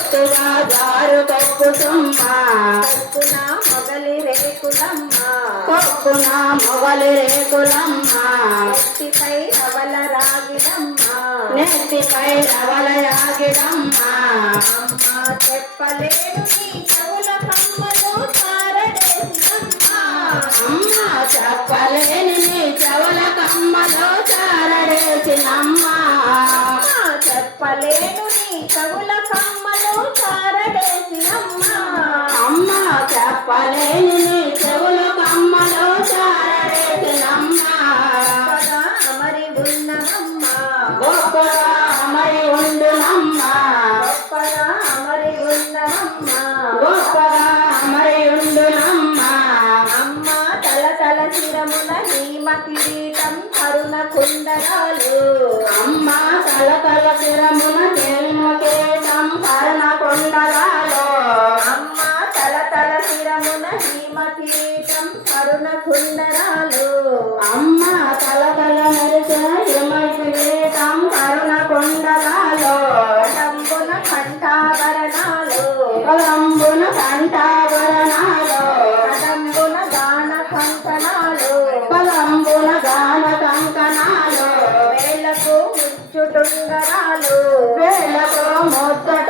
బొత్తుగా జారు కొప్పుతుమ్మ కొప్పున మొగలి రేకులమ్మ కొప్పున మొగలి రేకులమ్మ నెత్తిపై రవల రాగిడమ్మ నెత్తిపై రవల రాగిడమ్మ అమ్మ చెప్పలేను నీ చెవుల కమ్మలు తారడేసినమ్మ అమ్మ చెప్పలేని నీ చెవుల కమ్మలో చారడేసినమ్మ చెప్పలేను నీ చెవుల కమ్మలు తారడేసినమ్మ అమ్మ చెప్పలేని నీ చెవుల కమ్మలో చారడేసినమ్మ గొప్పగా అమరి ఉన్నదమ్మ గొప్పగా అమరి ఉండునమ్మ గొప్పగా అమరి ఉన్నదమ్మ గొప్పగా అమరి ఉండునమ్మ అమ్మ తల తల చిరముల హీమ కిరీటం కరుణ కుండరాలు అమ్మ తల తల చిరమున కేతం కరణ కొండలాలో అమ్మ తల తల చిరమున హీమ కిరీటం కరుణ కుండరాలు అమ్మ తల తల మెరిసిన హిమ కిరీటం కరుణ కొండలాలో కదంబున కంఠాభరణాలు కలంబున కంఠాభరణాలో కదంబున గాన కంకణాలు కలంబున గాన కంకణాలు వేలకు ముచ్చుటుంగరాలు వేళకు ముచ్చట